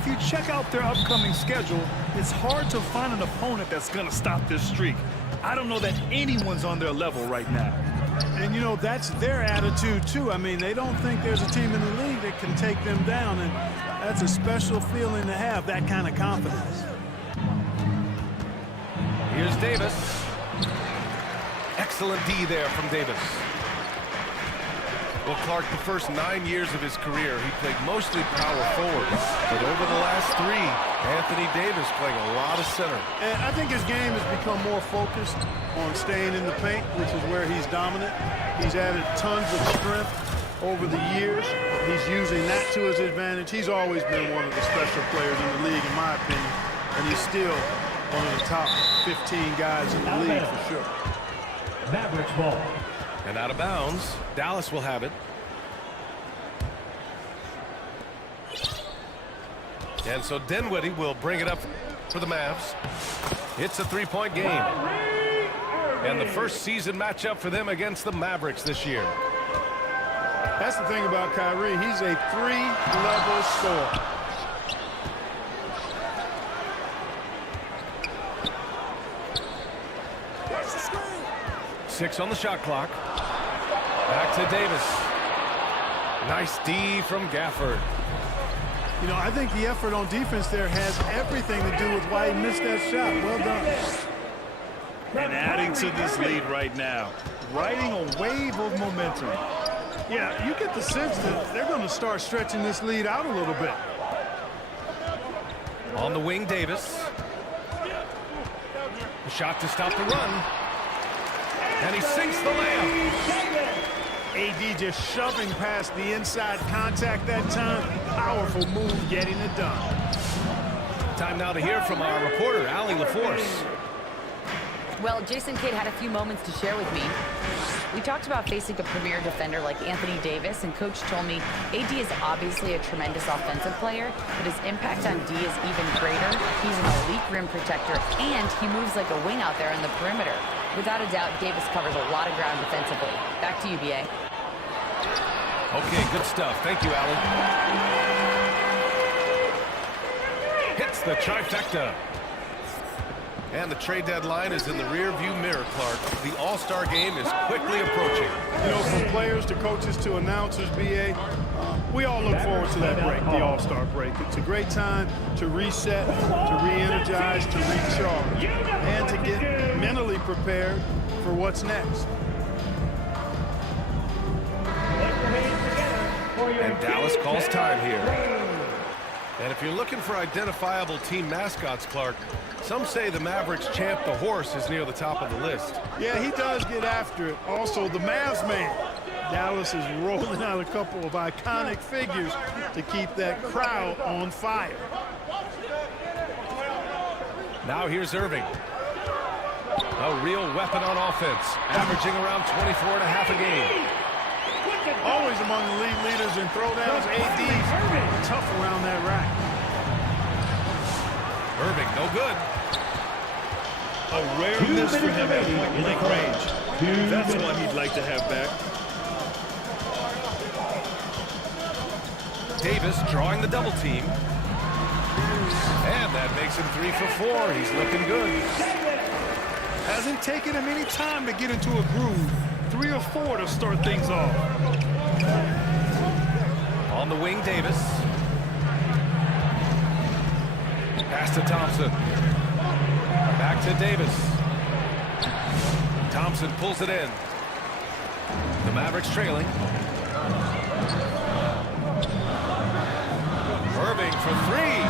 if you check out their upcoming schedule, it's hard to find an opponent that's going to stop this streak. I don't know that anyone's on their level right now. And, you know, that's their attitude, too. I mean, they don't think there's a team in the league that can take them down, and that's a special feeling to have, that kind of confidence. Here's Davis. Excellent D there from Davis. Well, Clark, the first 9 years of his career, he played mostly power forward. But over the last 3, Anthony Davis playing a lot of center. And I think his game has become more focused on staying in the paint, which is where he's dominant. He's added tons of strength over the years. He's using that to his advantage. He's always been one of the special players in the league, in my opinion. And he's still one of the top 15 guys in the league for sure. Mavericks ball. And out of bounds, Dallas will have it. And so Dinwiddie will bring it up for the Mavs. It's a three-point game. And the first season matchup for them against the Mavericks this year. That's the thing about Kyrie. He's a three-level scorer. Six on the shot clock. Back to Davis. Nice D from Gafford. You know, I think the effort on defense there has everything to do with why he missed that shot. Well done. And adding to this lead right now, riding a wave of momentum. Yeah, you get the sense that they're going to start stretching this lead out a little bit. On the wing, Davis. A shot to stop the run. And he sinks the layup. AD just shoving past the inside contact that time. Powerful move getting it done. Time now to hear from our reporter, Allie LaForce. Well, Jason Kidd had a few moments to share with me. We talked about facing a premier defender like Anthony Davis, and Coach told me AD is obviously a tremendous offensive player, but his impact on D is even greater. He's an elite rim protector, and he moves like a wing out there on the perimeter. Without a doubt, Davis covers a lot of ground defensively. Back to you, BA. Okay, good stuff. Thank you, Allie. Hits the trifecta. And the trade deadline is in the rear-view mirror, Clark. The All-Star game is quickly approaching. You know, from players to coaches to announcers, BA, we all look forward to that break, the All-Star break. It's a great time to reset, to re-energize, to recharge, and to get mentally prepared for what's next. And Dallas calls time here. And if you're looking for identifiable team mascots, Clark, some say the Mavericks champ, the horse, is near the top of the list. Yeah, he does get after it. Also, the Mavs man. Dallas is rolling out a couple of iconic figures to keep that crowd on fire. Now here's Irving. A real weapon on offense, averaging around 24.5 a game. Always among the league leaders in throwdowns. AD tough around that rack. Irving, no good. A rare miss for him at point-blank range. That's one he'd like to have back. Davis drawing the double team. And that makes him 3 for 4. He's looking good. Hasn't taken him any time to get into a groove. 3 or 4 to start things off. On the wing, Davis. Pass to Thompson. Back to Davis. Thompson pulls it in. The Mavericks trailing. Irving for 3.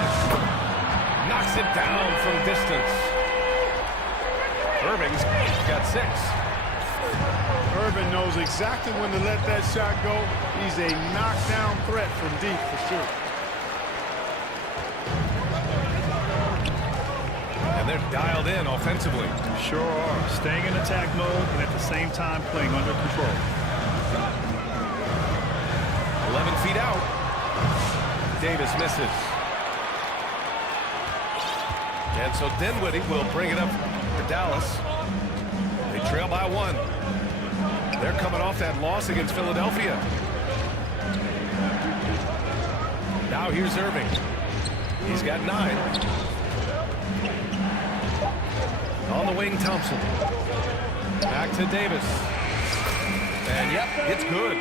Knocks it down from distance. Irving's got 6. Irving knows exactly when to let that shot go. He's a knockdown threat from deep for sure. And they're dialed in offensively. Sure are. Staying in attack mode and at the same time playing under control. 11 feet out. Davis misses. And so Dinwiddie will bring it up for Dallas. They trail by 1. They're coming off that loss against Philadelphia. Now here's Irving. He's got 9. On the wing, Thompson. Back to Davis. And yep, it's good.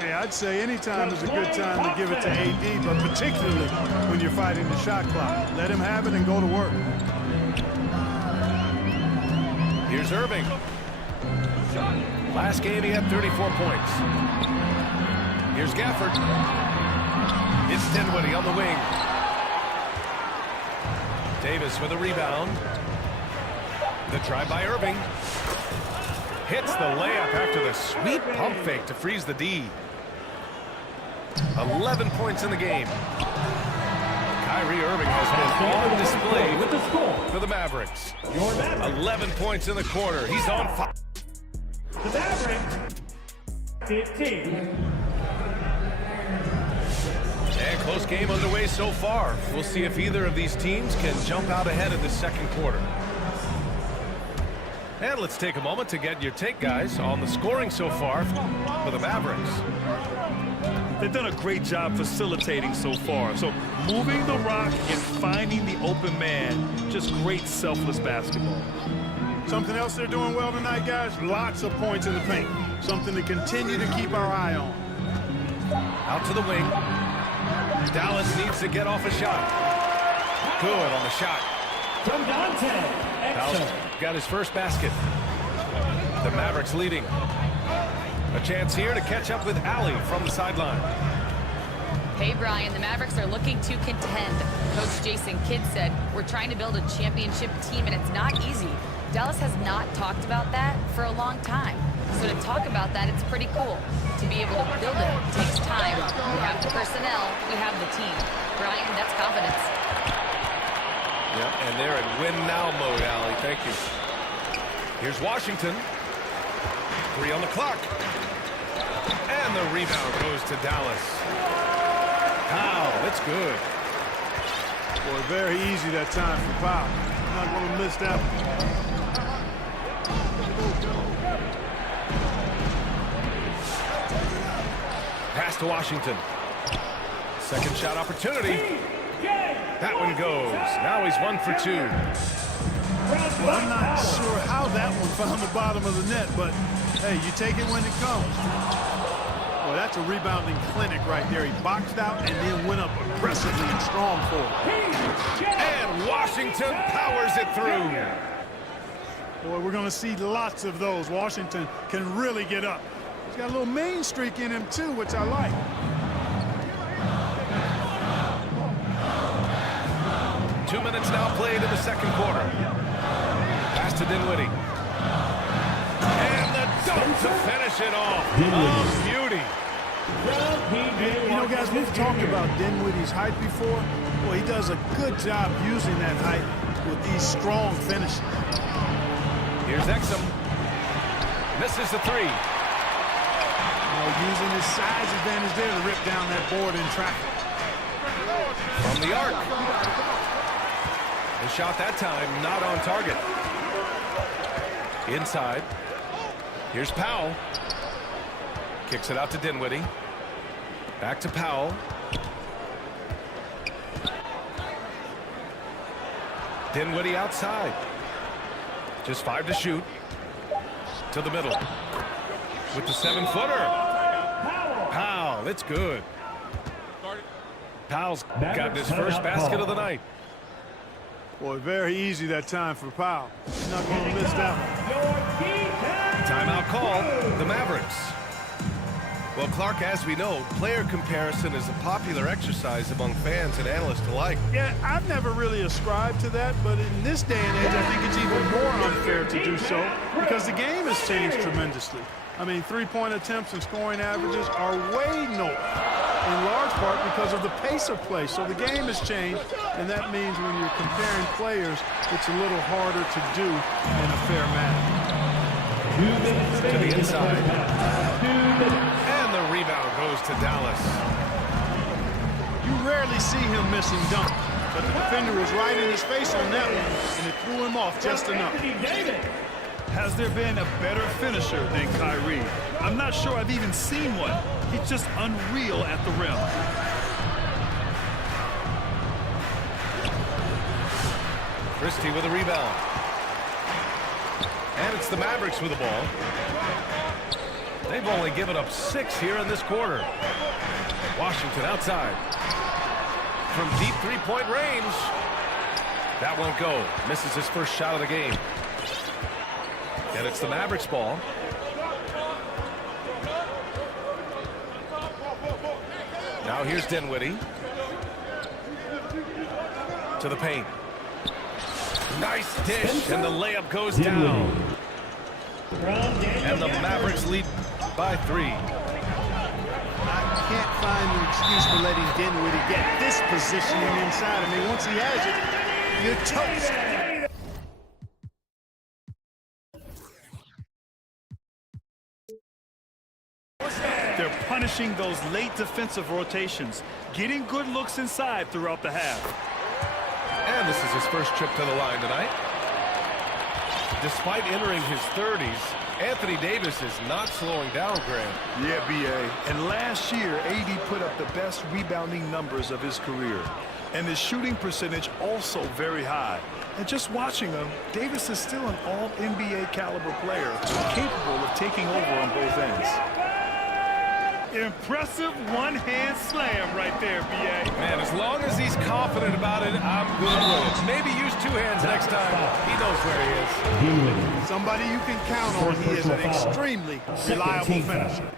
Hey, I'd say any time is a good time to give it to AD, but particularly when you're fighting the shot clock. Let him have it and go to work. Here's Irving. Last game he had 34 points. Here's Gafford. It's Dinwiddie on the wing. Davis with a rebound. The try by Irving. Hits the layup after the sweet pump fake to freeze the D. 11 points in the game. Kyrie Irving has been on display with the score for the Mavericks. Your Mavericks. 11 points in the quarter. He's on fire. The Mavericks. 15. And close game underway so far. We'll see if either of these teams can jump out ahead in the second quarter. And let's take a moment to get your take, guys, on the scoring so far for the Mavericks. They've done a great job facilitating so far. So moving the rock and finding the open man, just great selfless basketball. Something else they're doing well tonight, guys, lots of points in the paint. Something to continue to keep our eye on. Out to the wing. Dallas needs to get off a shot. Good on the shot. From Dante. Dallas got his first basket. The Mavericks leading. A chance here to catch up with Allie from the sideline. Hey, Brian, the Mavericks are looking to contend. Coach Jason Kidd said, we're trying to build a championship team, and it's not easy. Dallas has not talked about that for a long time. So to talk about that, it's pretty cool. To be able to build it takes time. We have the personnel, we have the team. Brian, that's confidence. Yep, and they're in win-now mode, Allie. Thank you. Here's Washington. 3 on the clock. And the rebound goes to Dallas. Wow, that's good. Boy, very easy that time for Powell. Not going to miss that one. Pass to Washington. Second shot opportunity. That one goes. Now he's 1 for 2. Well, I'm not sure how that one found the bottom of the net, but hey, you take it when it comes. Well, that's a rebounding clinic right there. He boxed out and then went up aggressively and strong for it. And Washington powers it through. Boy, we're going to see lots of those. Washington can really get up. He's got a little main streak in him, too, which I like. Two minutes now played in the second quarter. Pass to Dinwiddie. And the dunk to finish it off. Oh, beauty. You know, guys, we've talked about Dinwiddie's height before. Well, he does a good job using that height with these strong finishes. Here's Exum. Misses the 3. You know, using his size advantage there to rip down that board in traffic. From the arc. The shot that time not on target. Inside. Here's Powell. Kicks it out to Dinwiddie. Back to Powell. Dinwiddie outside. Just 5 to shoot. To the middle. With the 7-footer. Powell, it's good. Powell's got his first basket of the night. Boy, very easy that time for Powell. He's not going to miss that one. Timeout call, the Mavericks. Well, Clark, as we know, player comparison is a popular exercise among fans and analysts alike. Yeah, I've never really ascribed to that, but in this day and age, I think it's even more unfair to do so because the game has changed tremendously. I mean, three-point attempts and scoring averages are way north, in large part because of the pace of play. So the game has changed, and that means when you're comparing players, it's a little harder to do in a fair manner. To the inside. And the rebound goes to Dallas. You rarely see him missing dunks, but the defender was right in his face on that one, and it threw him off just enough. Has there been a better finisher than Kyrie? I'm not sure I've even seen one. He's just unreal at the rim. Christie with a rebound. And it's the Mavericks with the ball. They've only given up 6 here in this quarter. Washington outside. From deep three-point range. That won't go. Misses his first shot of the game. And it's the Mavericks ball. Now here's Dinwiddie. To the paint. Nice dish, and the layup goes down. And the Mavericks lead by 3. I can't find an excuse for letting Dinwiddie get this positioning inside. I mean, once he has it, you're toast. They're punishing those late defensive rotations, getting good looks inside throughout the half. And this is his first trip to the line tonight. Despite entering his 30s, Anthony Davis is not slowing down, Graham. Yeah, B.A. And last year, AD put up the best rebounding numbers of his career. And his shooting percentage also very high. And just watching him, Davis is still an all-NBA caliber player capable of taking over on both ends. Impressive one-hand slam right there, B.A. Man, as long as he's confident about it, I'm good with it. Maybe use 2 hands next time. He knows where he is. Somebody you can count on. He is an extremely reliable finisher.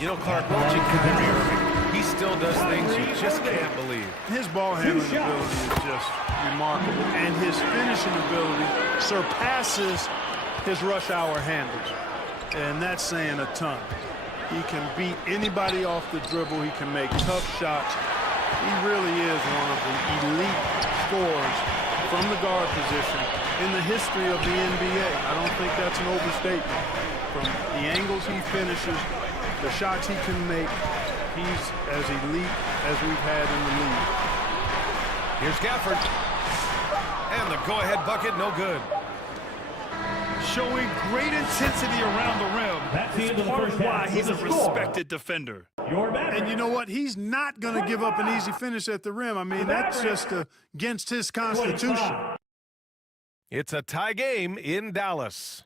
You know, Clark, watching Kyrie Irving, he still does things you just can't believe. His ball handling ability is just remarkable, and his finishing ability surpasses his rush hour handles, and that's saying a ton. He can beat anybody off the dribble. He can make tough shots. He really is one of the elite scorers from the guard position in the history of the NBA. I don't think that's an overstatement. From the angles he finishes, the shots he can make, he's as elite as we've had in the league. Here's Gafford. And the go-ahead bucket, no good. Showing great intensity around the rim. It's part of why he's a respected defender. And you know what? He's not going to give up an easy finish at the rim. I mean, that's just against his constitution. It's a tie game in Dallas.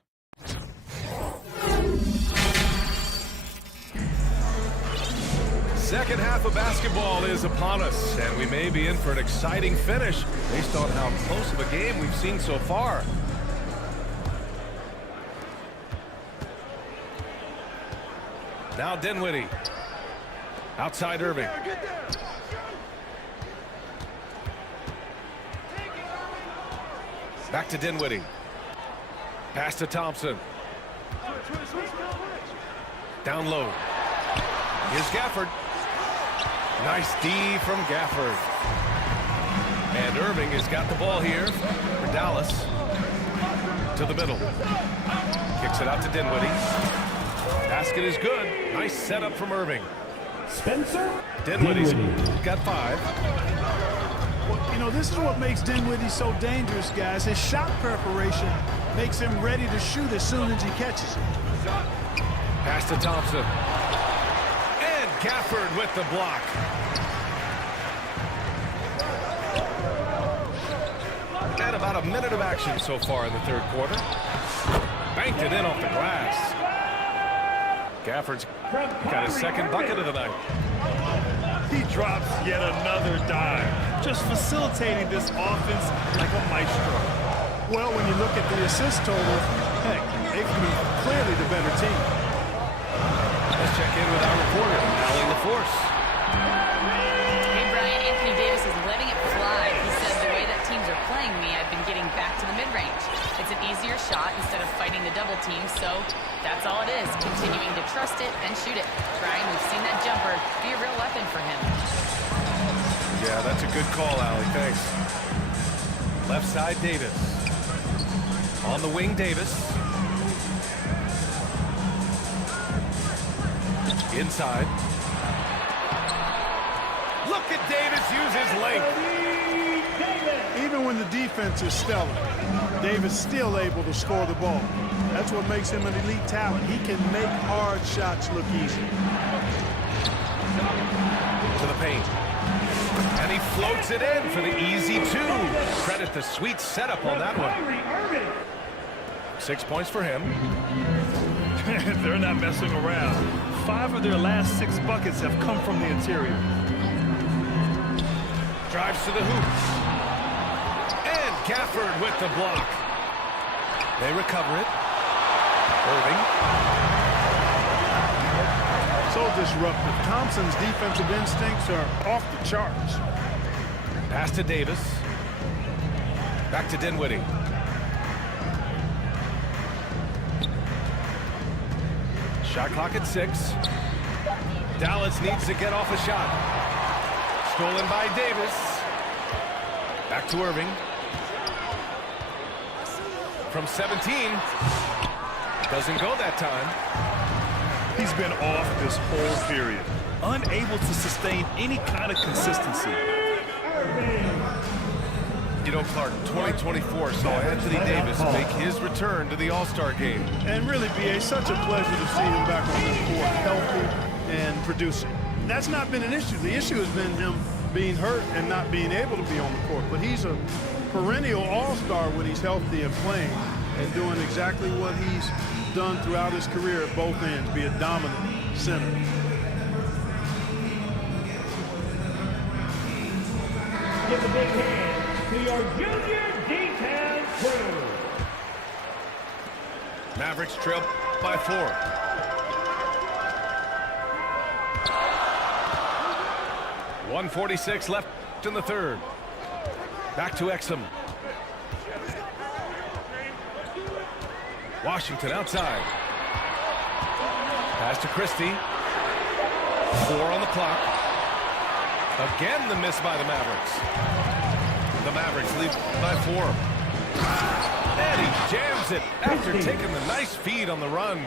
Second half of basketball is upon us, and we may be in for an exciting finish based on how close of a game we've seen so far. Now Dinwiddie. Outside Irving. Back to Dinwiddie. Pass to Thompson. Down low. Here's Gafford. Nice D from Gafford. And Irving has got the ball here for Dallas. To the middle. Kicks it out to Dinwiddie. Basket is good. Nice setup from Irving. Spencer Dinwiddie's got 5. Well, you know, this is what makes Dinwiddie so dangerous, guys. His shot preparation makes him ready to shoot as soon as he catches it. Pass to Thompson. And Gafford with the block. And about a minute of action so far in the third quarter. Banked it in off the glass. Gafford's got his second bucket of the night. He drops yet another dime, just facilitating this offense like a maestro. Well, when you look at the assist total, heck, they've been clearly the better team. Let's check in with our reporter, Allie LaForce. Hey, Brian, Anthony Davis is letting it fly. He said, the way that teams are playing me, I've been getting back to the mid-range. It's an easier shot instead of fighting the double team, so that's all it is, continuing to trust it and shoot it. Brian, we've seen that jumper be a real weapon for him. Yeah, that's a good call, Allie. Thanks. Left side, Davis. On the wing, Davis. Inside. Look at Davis use his length. Even when the defense is stellar, Davis still able to score the ball. That's what makes him an elite talent. He can make hard shots look easy. To the paint. And he floats it in for the easy two. Credit the sweet setup on that one. 6 points for him. They're not messing around. 5 of their last 6 buckets have come from the interior. Drives to the hoop. And Gafford with the block. They recover it. Irving. So disruptive. Thompson's defensive instincts are off the charts. Pass to Davis. Back to Dinwiddie. Shot clock at 6. Dallas needs to get off a shot. Stolen by Davis. Back to Irving. From 17. Doesn't go that time. He's been off this whole period, unable to sustain any kind of consistency. You know, Clark, 2024 saw Anthony Davis make his return to the All-Star game. And really, B.A., such a pleasure to see him back on this court, healthy and producing. That's not been an issue. The issue has been him being hurt and not being able to be on the court. But he's a perennial all-star when he's healthy and playing and doing exactly what he's done throughout his career at both ends, be a dominant center. Give a big hand to your junior D-Town crew. Mavericks trail by 4. .146 left in the third. Back to Exum. Washington outside. Pass to Christie. 4 on the clock. Again the miss by the Mavericks. The Mavericks lead by 4. And he jams it after taking the nice feed on the run.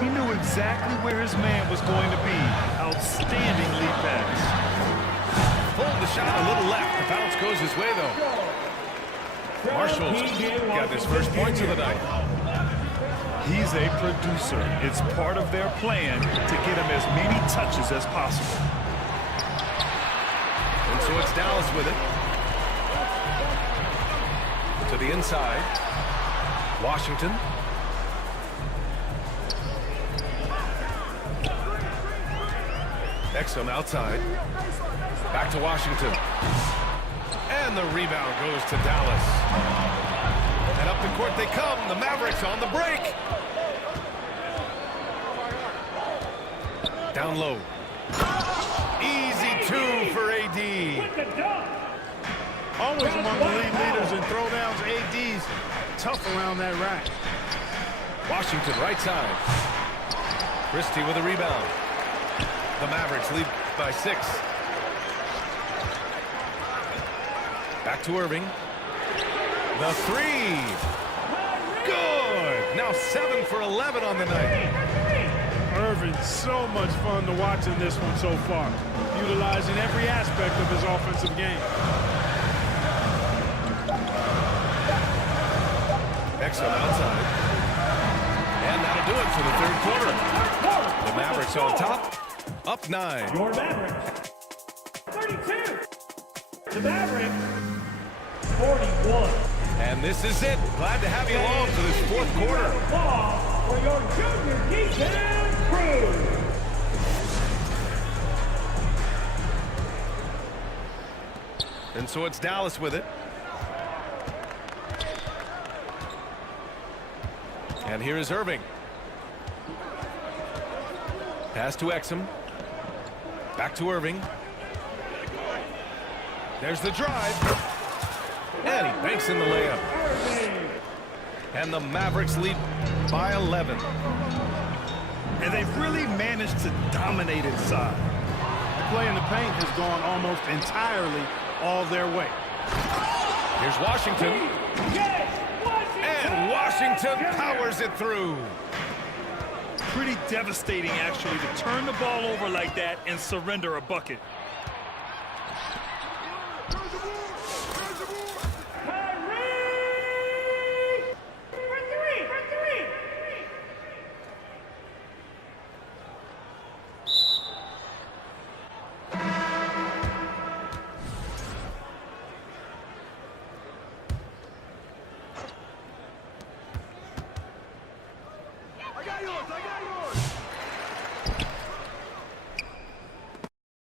He knew exactly where his man was going to be. Outstanding lead pass. Pulled the shot a little left. The bounce goes his way, though. Marshall's got his first points of the night. He's a producer. It's part of their plan to get him as many touches as possible. And so it's Dallas with it. To the inside. Washington. Exum outside. Back to Washington. And the rebound goes to Dallas. And up the court they come. The Mavericks on the break. Down low. Easy 2 for AD. Always among the league leaders in throwdowns. AD's tough around that rack. Washington right side. Christie with a rebound. The Mavericks lead by 6. Back to Irving. The 3. Good. Now 7 for 11 on the night. Irving, so much fun to watch in this one so far, utilizing every aspect of his offensive game. Exum outside. And that'll do it for the third quarter. The Mavericks on top, up 9. Your Mavericks, 32. The Mavericks, 41. And this is it. Glad to have you along for this fourth quarter. Ball for your junior D-Town crew. And so it's Dallas with it. And here is Irving. Pass to Exum. Back to Irving. There's the drive. And he banks in the layup. And the Mavericks lead by 11. And they've really managed to dominate inside. The play in the paint has gone almost entirely all their way. Here's Washington. And Washington powers it through. Pretty devastating, actually, to turn the ball over like that and surrender a bucket. got yours. I got yours.